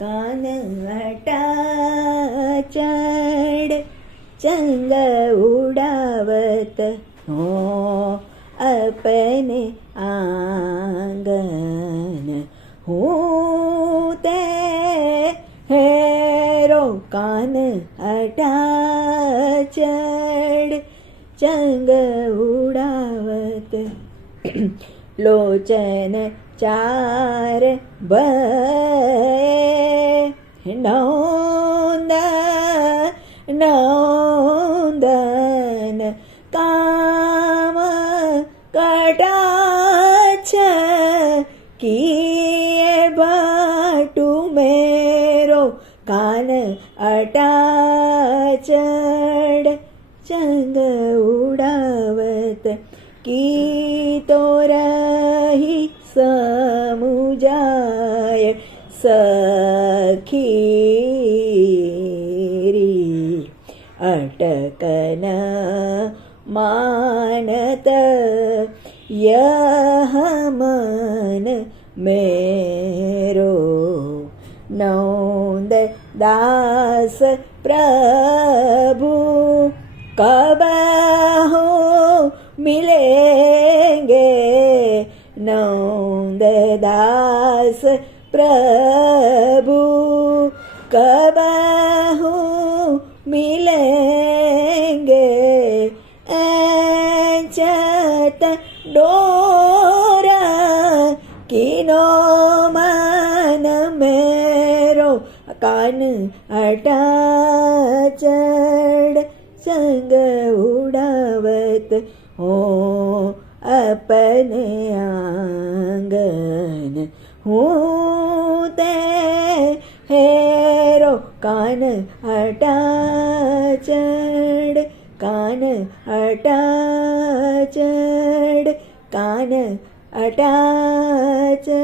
कान अटाचड़ चंग उड़ावत हो अपने आंगन हूँ ते हेरो कान अटाचड़ चंग उड़ावत लोचन चार भये नौंदन काम कटाक्ष किए बाटू मेरो कान अटाचड़ चंग उड़ावत की तो रही समुजाय सखीरी अटकन मानत यह मन मेरो नौंद दास प्रभु कब हो मिलेंगे नौंद दास प्रभु कब हो मिलेंगे ऐचत डोरा किनो मन मेरो कान अटाचड़ संग उड़ावत हो अपने आंगन हूँ ते हेरो कान अटाचड़ कान अटाचड़ कान अटाचड़